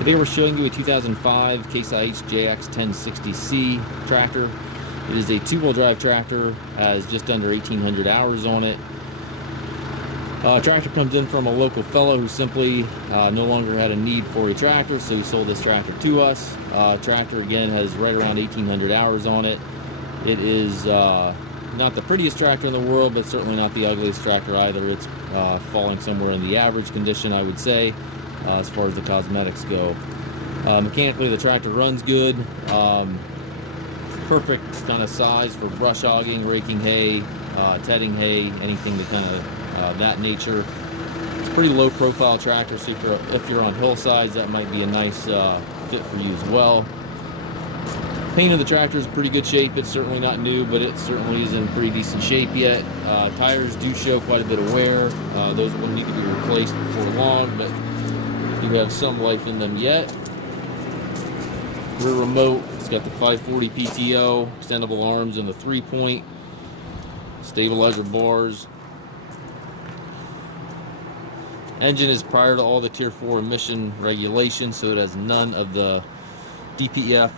Today we're showing you a 2005 Case IH JX1060C tractor. It is a two-wheel drive tractor, has just under 1,800 hours on it. Tractor comes in from a local fellow who simply no longer had a need for a tractor, so he sold this tractor to us. Tractor again has right around 1,800 hours on it. It is not the prettiest tractor in the world, but certainly not the ugliest tractor either. It's falling somewhere in the average condition, I would say, as far as the cosmetics go. Mechanically, the tractor runs good. Perfect kind of size for brush hogging, raking hay, tedding hay, anything that kind of that nature. It's a pretty low profile tractor, so if you're on hillsides, that might be a nice fit for you as well. Paint of the tractor is in pretty good shape. It's certainly not new, but it certainly is in pretty decent shape yet. Tires do show quite a bit of wear. Those will need to be replaced before long, but do have some life in them yet. Rear remote, it's got the 540 PTO, extendable arms, and the 3-point stabilizer bars. Engine is prior to all the Tier 4 emission regulations, so it has none of the DPF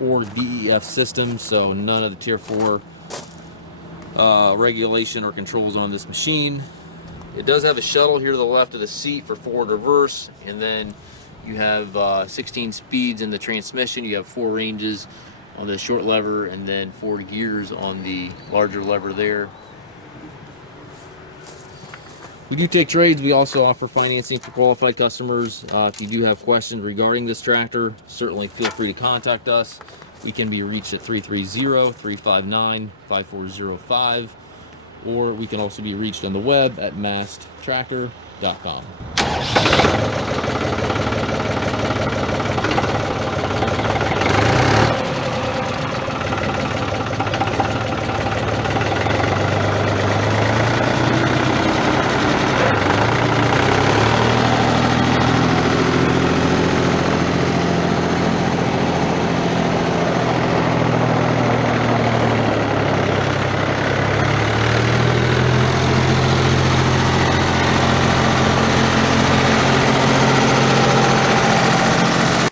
or DEF systems, so none of the Tier 4 regulation or controls on this machine. It does have a shuttle here to the left of the seat for forward reverse, and then you have 16 speeds in the transmission. You have 4 ranges on the short lever, and then 4 gears on the larger lever there. We do take trades. We also offer financing for qualified customers. If you do have questions regarding this tractor, certainly feel free to contact us. We can be reached at 330-359-5405, or we can also be reached on the web at masttractor.com.